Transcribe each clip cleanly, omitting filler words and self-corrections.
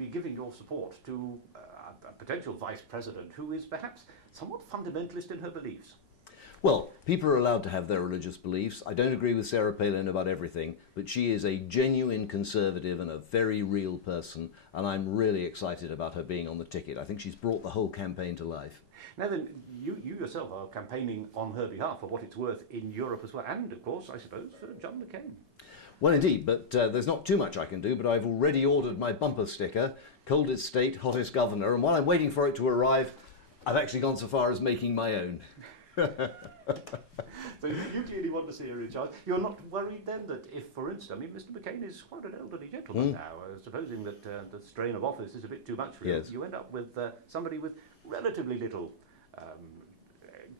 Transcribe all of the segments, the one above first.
be giving your support to a potential vice president who is perhaps somewhat fundamentalist in her beliefs? Well, people are allowed to have their religious beliefs. I don't agree with Sarah Palin about everything, but she is a genuine conservative and a very real person, and I'm really excited about her being on the ticket. I think she's brought the whole campaign to life. Now then, you yourself are campaigning on her behalf for what it's worth in Europe as well, and of course, I suppose, for John McCain. Well, indeed, but there's not too much I can do, but I've already ordered my bumper sticker, coldest state, hottest governor, and while I'm waiting for it to arrive, I've actually gone so far as making my own. So you clearly want to see her in charge. You're not worried then that if, for instance, I mean, Mr. McCain is quite an elderly gentleman now, supposing that the strain of office is a bit too much for him, yes, you end up with somebody with relatively little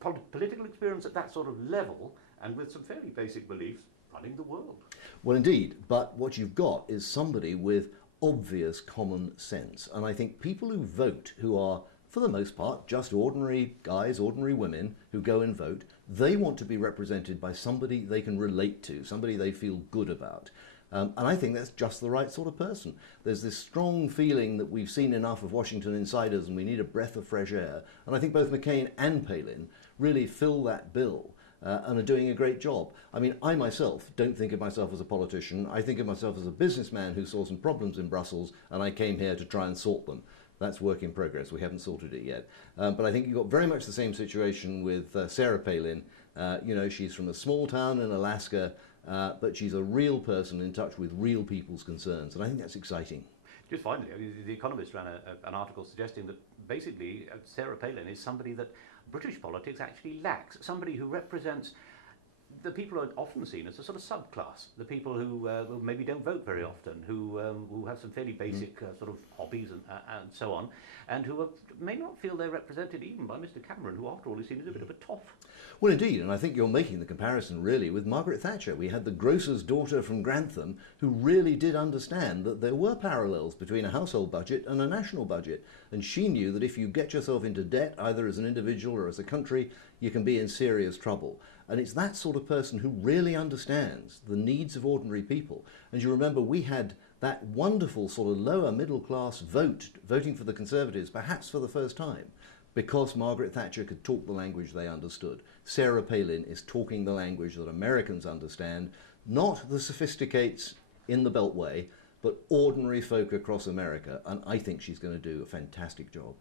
political experience at that sort of level and with some fairly basic beliefs running the world. Well, indeed, but what you've got is somebody with obvious common sense. And I think people who vote, who are, for the most part, just ordinary guys, ordinary women who go and vote, they want to be represented by somebody they can relate to, somebody they feel good about. And I think that's just the right sort of person. There's this strong feeling that we've seen enough of Washington insiders and we need a breath of fresh air. And I think both McCain and Palin really fill that bill and are doing a great job. I mean, I myself don't think of myself as a politician. I think of myself as a businessman who saw some problems in Brussels and I came here to try and sort them. That's work in progress. We haven't sorted it yet. But I think you've got very much the same situation with Sarah Palin. You know, she's from a small town in Alaska, but she's a real person in touch with real people's concerns. And I think that's exciting. Just finally, The Economist ran an article suggesting that basically Sarah Palin is somebody that British politics actually lacks, somebody who represents the people who are often seen as a sort of subclass, the people who maybe don't vote very often, who have some fairly basic sort of hobbies and so on, and who may not feel they're represented even by Mr. Cameron, who after all is seen as a bit of a toff. Well, indeed, and I think you're making the comparison really with Margaret Thatcher. We had the grocer's daughter from Grantham who really did understand that there were parallels between a household budget and a national budget, and she knew that if you get yourself into debt, either as an individual or as a country, you can be in serious trouble. And it's that sort of person who really understands the needs of ordinary people. And you remember we had that wonderful sort of lower middle class voting for the Conservatives, perhaps for the first time, because Margaret Thatcher could talk the language they understood. Sarah Palin is talking the language that Americans understand, not the sophisticates in the Beltway, but ordinary folk across America. And I think she's going to do a fantastic job.